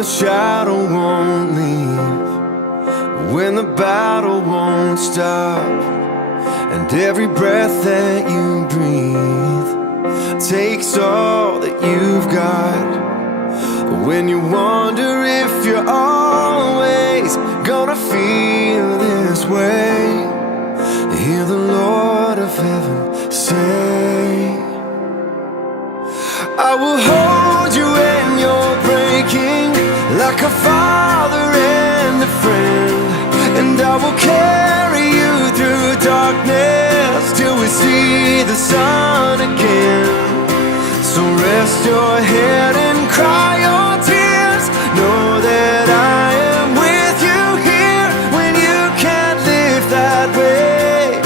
the shadow won't leave, when the battle won't stop, and every breath that you breathe takes all that you've got. When you wonder if you're always gonna feel this way, hear the Lord of heaven say, I will hold you when you're breaking, like a father and a friend, and I will carry you through darkness till we see the sun again. So rest your head and cry your tears, know that I am with you here when you can't live that way.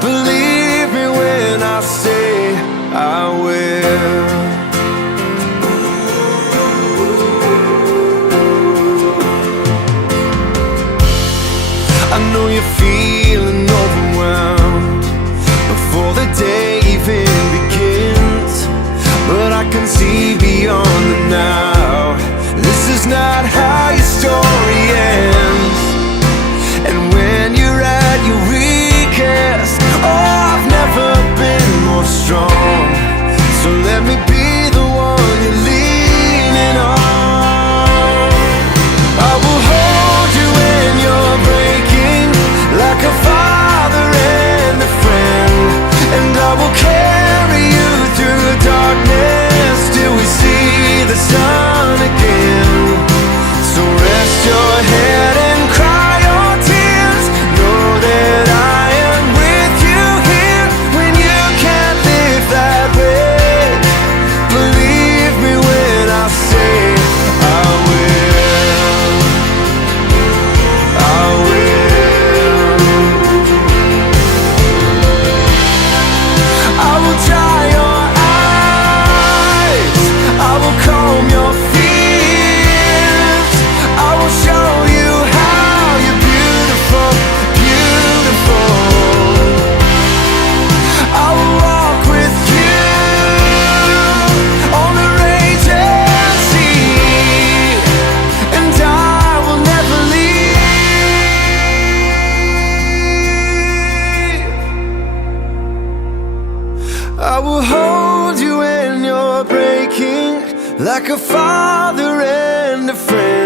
Believe me when I say I will. I know you're feeling overwhelmed before the day even begins, but I can see beyond the now. This is not how your story ends. And when you're at your weakest, oh, I've never been more strong. So let me be the one you're leaning on. I will hold you when you're breaking, like a father and a friend, and I will carry you through darkness till we see the sun again. So rest your head and cry your tears, know that I am with you here when you can't live that way. Believe me when I say I will. I will. I will dry your eyes, I will calm your fears, I will show you how you're beautiful, beautiful. I will walk with you on the raging sea, and I will never leave. I will hold you when you're breaking, like a father and a friend.